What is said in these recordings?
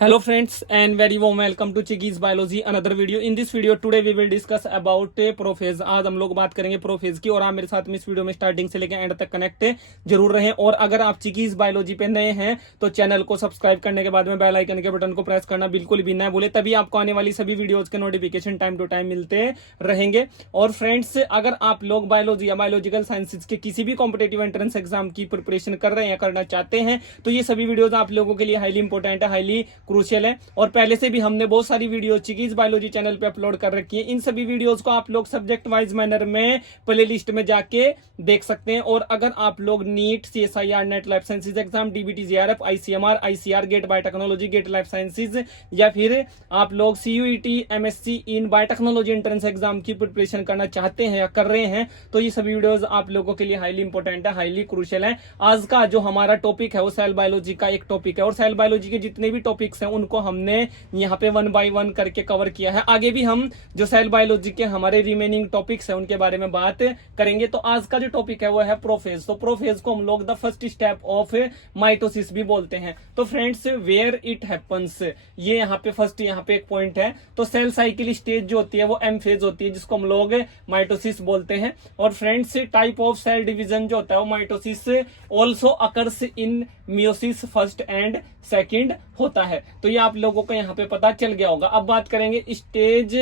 Hello friends and very warm welcome to Chiggy's Biology another video. In this video today we will discuss about prophase. आज हम लोग बात करेंगे prophase की और आप मेरे साथ में इस वीडियो में स्टार्टिंग से लेकर एंड तक कनेक्ट जरूर रहें। और अगर आप चिकीज बायोलॉजी पे नए हैं तो चैनल को सब्सक्राइब करने के बाद में बेल आइकन के बटन को प्रेस करना बिल्कुल भी ना भूले, तभी आपको आने वाली सभी वीडियोज के नोटिफिकेशन टाइम टू टाइम मिलते रहेंगे। और फ्रेंड्स, अगर आप लोग बायोलॉजी या बायोलॉजिकल साइंसेज के किसी भी कॉम्पिटेटिव एंट्रेंस एग्जाम की प्रिपरेशन कर रहे हैं, करना चाहते हैं, तो ये सभी वीडियोज आप लोगों के लिए हाईली इंपॉर्टेंट है, हाईली क्रूशियल है। और पहले से भी हमने बहुत सारी वीडियो चिकीज बायोलॉजी चैनल पे अपलोड कर रखी है। इन सभी वीडियोस को आप लोग सब्जेक्ट वाइज मैनर में प्लेलिस्ट में जाके देख सकते हैं। और अगर आप लोग NEET, CSIR, NET life sciences exam, DBT, JRF, ICMR, ICR, GATE biotechnology, GATE life sciences, या फिर आप लोग CUET, MSc in biotechnology entrance exam की प्रिपरेशन करना चाहते हैं या कर रहे हैं, तो ये सभी वीडियोस आप लोगों के लिए हाईली इंपॉर्टेंट है, हाईली क्रूशियल है। आज का जो हमारा टॉपिक है वो सेल बायोलॉजी का एक टॉपिक है और सेल बायोलॉजी के जितने भी टॉपिक्स हैं उनको हमने यहाँ पे 1 बाय 1 करके कवर किया है। आगे भी हम जो सेल बायोलॉजी के हमारे रिमेनिंग टॉपिक्स हैं उनके बारे में बात करेंगे। तो आज का जो टॉपिक है वो है प्रोफेज। तो प्रोफेज को हम लोग the first step of mitosis भी बोलते हैं। तो फ्रेंड्स, वेयर इट हैपन्स, ये यहाँ पे फर्स्ट यहाँ पे एक पॉइंट है। तो सेल साइकिल स्टेज जो होती है वो एम फेज होती है, जिसको हम लोग माइटोसिस बोलते हैं। और friends, type of cell division जो होता है वो mitosis also occurs in meiosis first and second होता है। तो ये आप लोगों को यहाँ पे पता चल गया होगा। अब बात करेंगे स्टेज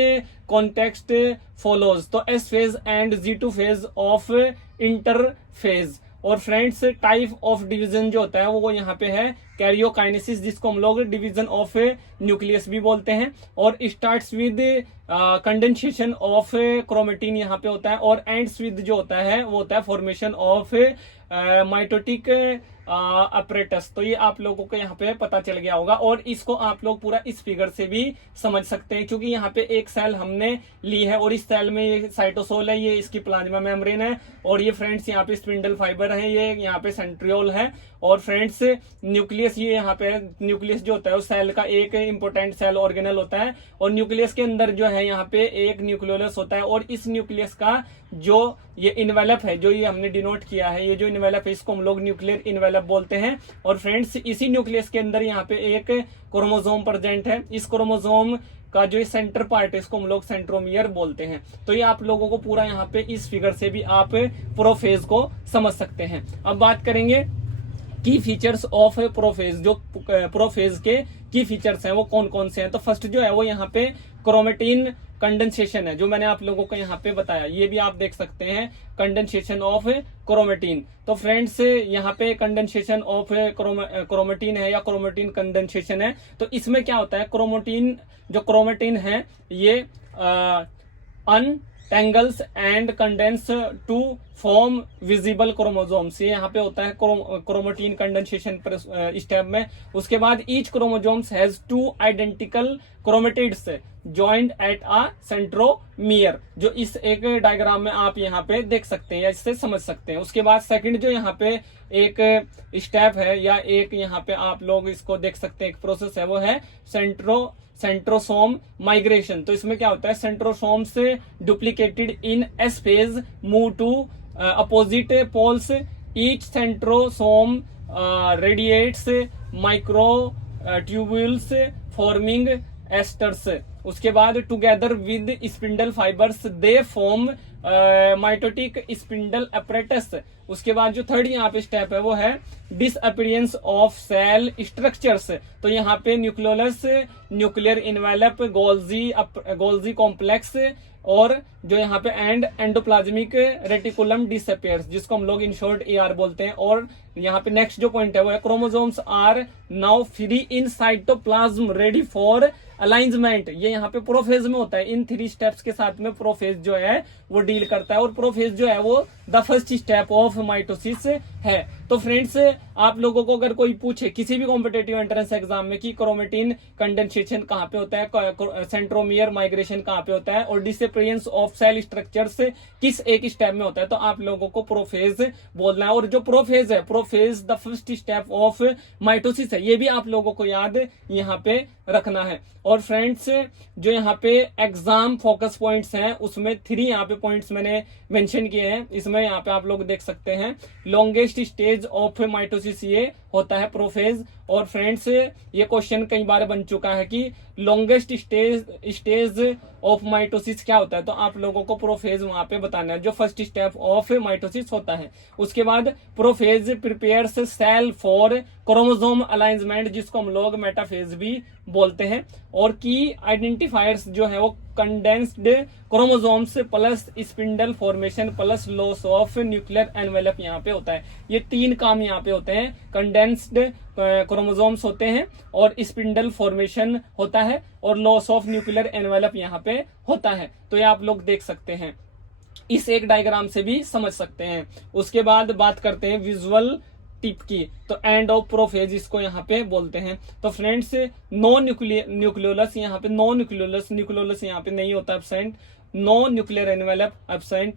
कॉन्टेक्स्ट फॉलोज, तो S phase and G2 phase of interphase. और फ्रेंड्स, टाइप ऑफ डिवीजन जो होता है वो यहाँ पे है कैरियोकाइनेसिस, जिसको हम लोग डिवीजन ऑफ न्यूक्लियस भी बोलते हैं। और starts with condensation of chromatin यहाँ पे होता है। और एंड्स विद जो होता है वो होता है फॉर्मेशन ऑफ माइटोटिक अपरेटस। तो ये आप लोगों को यहाँ पे पता चल गया होगा। और इसको आप लोग पूरा इस फिगर से भी समझ सकते हैं, क्योंकि यहाँ पे एक सेल हमने ली है और इस सेल में ये साइटोसोल है, ये इसकी प्लाज्मा मेम्ब्रेन है, और ये फ्रेंड्स यहाँ पे स्पिंडल फाइबर है, ये यहाँ पे सेंट्रियोल है। और फ्रेंड्स, न्यूक्लियस, ये यहाँ पे न्यूक्लियस जो होता है उस सेल का एक इंपॉर्टेंट सेल ऑर्गेनल होता है। और न्यूक्लियस के अंदर जो है यहाँ पे एक न्यूक्लियोलस होता है। और इस न्यूक्लियस का जो ये इन्वेलप है, जो ये हमने डिनोट किया है, ये जो इन्वेलप है इसको हम लोग न्यूक्लियर इन्वेलप बोलते हैं। और फ्रेंड्स, इसी न्यूक्लियस के अंदर यहाँ पे एक क्रोमोसोम प्रेजेंट है। इस क्रोमोसोम का जो सेंटर पार्ट है इसको हम लोग सेंट्रोमियर बोलते हैं। तो ये आप लोगों को पूरा यहाँ पे इस फिगर से भी आप प्रोफेज को समझ सकते हैं। अब बात करेंगे की फीचर्स ऑफ प्रोफेज। जो प्रोफेज के की फीचर्स हैं वो कौन कौन से हैं। तो फर्स्ट जो है वो यहाँ पे क्रोमेटिन कंडेंसेशन है, जो मैंने आप लोगों को यहाँ पे बताया, ये भी आप देख सकते हैं, कंडेंसेशन ऑफ क्रोमेटिन। तो फ्रेंड्स, यहाँ पे कंडेंसेशन ऑफ क्रोमेटिन है या क्रोमेटिन कंडेंसेशन है। तो इसमें क्या होता है, क्रोमेटिन है ये untangles and condense to form visible chromosomes. ये यहाँ पे होता है क्रोमेटिन कंडेंसेशन स्टेप में। उसके बाद each chromosomes has 2 identical chromatids joined at a centromere, जो इस एक डायग्राम में आप यहाँ पे देख सकते हैं या इससे समझ सकते हैं। उसके बाद सेकंड जो यहाँ पे एक स्टेप है या एक यहाँ पे आप लोग इसको देख सकते हैं, एक प्रोसेस है, वो है सेंट्रोसोम माइग्रेशन। तो इसमें क्या होता है, centrosomes duplicated in S phase move to opposite poles. Each centrosome radiates microtubules forming asters. उसके बाद together with spindle fibres they form mitotic spindle apparatus. उसके बाद जो थर्ड यहाँ पे स्टेप है वो है डिसअपीयरेंस ऑफ सेल स्ट्रक्चर्स। तो यहाँ पे nucleolus, nuclear envelope, Golgi complex, और जो यहाँ पे एंडोप्लाज्मिक रेटिकुलम डिसअपियर्स, जिसको हम लोग इन शॉर्ट AR बोलते हैं। और यहाँ पे नेक्स्ट जो पॉइंट है वो है chromosomes are now free in cytoplasm ready for alignment. ये यहाँ पे प्रोफेज में होता है। इन 3 स्टेप्स के साथ में प्रोफेज जो है वो डील करता है। और प्रोफेज जो है वो the first step of mitosis है। तो फ्रेंड्स, आप लोगों को अगर कोई पूछे किसी भी कॉम्पिटेटिव एंट्रेंस एग्जाम में कि क्रोमेटिन कंडेंसेशन कहाँ पे होता है, सेंट्रोमियर माइग्रेशन कहाँ पे होता है, और डिसअपीयरेंस ऑफ सेल स्ट्रक्चर्स किस एक स्टेप में होता है, तो आप लोगों को प्रोफेज बोलना है। और जो प्रोफेज है, prophase the first step of mitosis है, ये भी आप लोगों को याद यहाँ पे रखना है। और फ्रेंड्स, जो यहाँ पे एग्जाम फोकस पॉइंट्स हैं उसमें 3 यहाँ पे पॉइंट्स मैंने मेंशन किए हैं। इसमें यहाँ पे आप लोग देख सकते हैं लॉन्गेस्ट स्टेज ऑफ माइटोसिस ये होता है प्रोफेज। और फ्रेंड्स ये क्वेश्चन कई बार बन चुका है कि लॉन्गेस्ट स्टेज ऑफ माइटोसिस क्या होता है, तो आप लोगों को प्रोफेज वहां पे बताना है, जो फर्स्ट स्टेप ऑफ माइटोसिस होता है। उसके बाद prophase prepares cell for chromosome alignment, जिसको हम लोग मेटाफेज भी बोलते हैं। और की आइडेंटिफायर्स जो है वो condensed chromosomes plus spindle formation plus loss of nuclear envelope यहाँ पे होता है। ये 3 काम यहाँ पे होते हैं, कंडेंस्ड क्रोमोसोम्स होते हैं और स्पिंडल फॉर्मेशन होता है और लॉस ऑफ न्यूक्लियर एनवेलप यहाँ पे होता है। तो ये आप लोग देख सकते हैं, इस एक डायग्राम से भी समझ सकते हैं। उसके बाद बात करते हैं विजुअल टिप की, तो एंड ऑफ प्रोफेज इसको यहाँ पे बोलते हैं। तो फ्रेंड्स नो न्यूक्लियोलस यहाँ पे न्यूक्लियोलस यहाँ पे नहीं होता, absent. No nuclear envelope absent.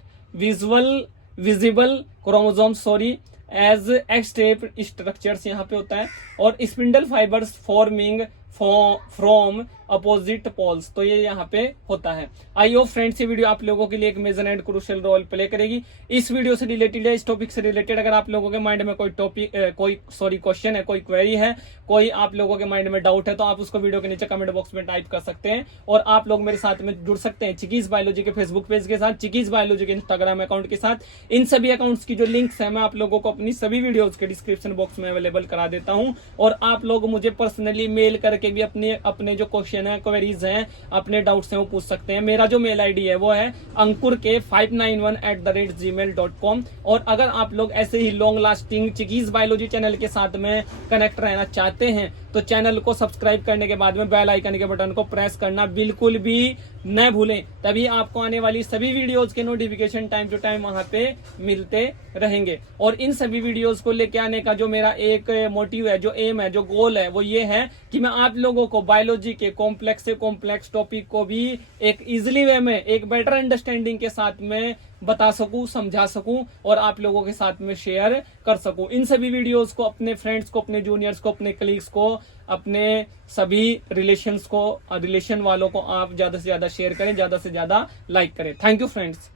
Visible chromosome sorry as X shaped structures यहाँ पे होता है और spindle fibres forming from opposite poles, तो ये यहाँ पे होता है। आई होप फ्रेंड्स ये वीडियो आप लोगों के लिए एक major and crucial role play करेगी। इस वीडियो से रिलेटेड है, इस टॉपिक से रिलेटेड अगर आप लोगों के माइंड में कोई क्वेश्चन है, कोई क्वेरी है, कोई आप लोगों के माइंड में डाउट है, तो आप उसको वीडियो के नीचे कमेंट बॉक्स में टाइप कर सकते हैं और आप लोग मेरे साथ में जुड़ सकते हैं चिकीज बायोलॉजी के फेसबुक पेज के साथ, चिकीज बायोलॉजी के इंस्टाग्राम अकाउंट के साथ। इन सभी अकाउंट्स की जो लिंक्स है मैं आप लोगों को अपनी सभी वीडियोज के डिस्क्रिप्शन बॉक्स में अवेलेबल करा देता हूँ और आप लोग मुझे पर्सनली मेल करके भी अपने जो क्वेश्चन है, क्वेरीज हैं, अपने डाउट्स हैं वो पूछ सकते हैं। मेरा जो मेल आईडी है वो है ankurk591@gmail.com। और अगर आप लोग ऐसे ही लॉन्ग लास्टिंग चिकीज बायोलॉजी चैनल के साथ में कनेक्ट रहना चाहते हैं तो चैनल को सब्सक्राइब करने के बाद में बेल आइकन के बटन को प्रेस करना बिल्कुल भी न भूलें, तभी आपको आने वाली सभी वीडियोस के नोटिफिकेशन टाइम टू टाइम वहां पे मिलते रहेंगे। और इन सभी वीडियोस को लेके आने का जो मेरा एक मोटिव है, जो एम है, जो गोल है, वो ये है कि मैं आप लोगों को बायोलॉजी के कॉम्प्लेक्स से कॉम्प्लेक्स टॉपिक को भी एक इजिली वे में, एक बेटर अंडरस्टैंडिंग के साथ में बता सकूं, समझा सकूं और आप लोगों के साथ में शेयर कर सकूं। इन सभी वीडियोस को अपने फ्रेंड्स को, अपने जूनियर्स को, अपने कलीग्स को, अपने सभी रिलेशन वालों को आप ज्यादा से ज्यादा शेयर करें, ज्यादा से ज्यादा लाइक करें। Thank you friends.